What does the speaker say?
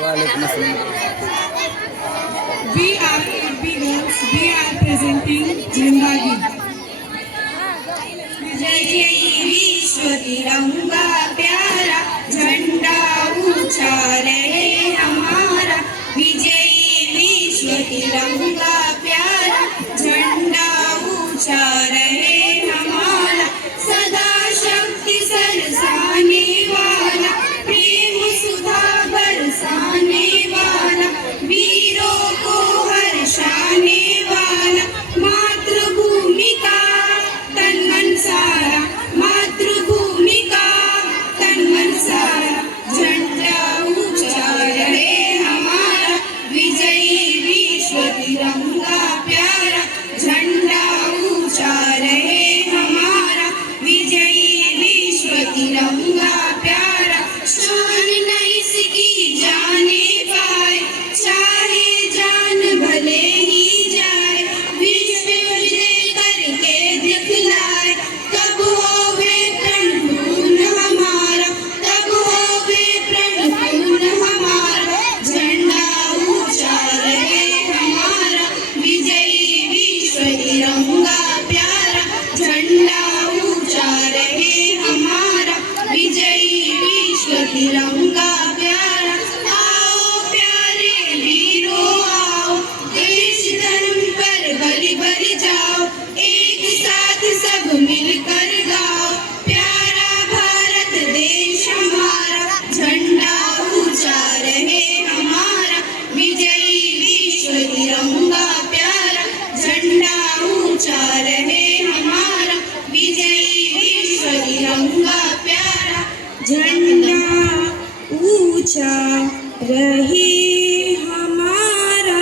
वालेकुम अस्सलाम. We are happy girls. We are presenting Jindagi. जय जय विश्व तिरंगा प्यारा झंडा ऊंचा रहे हमारा। विजयी विश्व तिरंगा प्यारा झंडा ऊंचा रहे हमारा। सदा शक्ति सरसाने वाला प्रेम सुधा बरसाने वाला वीरों को हर्षाने वाला मातृभूमि का तन मन सारा मातृभूमि का तन मन सारा झंडा ऊंचा रहे हमारा। विजयी विश्व तिरंगा प्यारा झंडा ऊंचा रहे हमारा। विजयी विश्व तिरंगा प्यारा शान न इसकी जाने पाए चाहे जान भले ही जाए विश्व विजय करके दिखलाए तब होवे प्रण पूर्ण हमारा तब होवे प्रण पूर्ण हमारा। झंडा ऊंचा रहे हमारा। विजयी विश्व तिरंगा प्यारा झंडा ऊंचा रहे हमारा। विजयी विश्व तिरंगा प्यारा। आओ प्यारे वीरों आओ देश धर्म पर बलि बलि जाओ एक साथ सब मिलकर गाओ प्यारा भारत देश हमारा। झंडा ऊंचा रहे हमारा। विजयी विश्व तिरंगा प्यारा झंडा ऊंचा रहे हमारा। विजयी विश्व तिरंगा प्यारा झंडा ऊंचा रहे हमारा।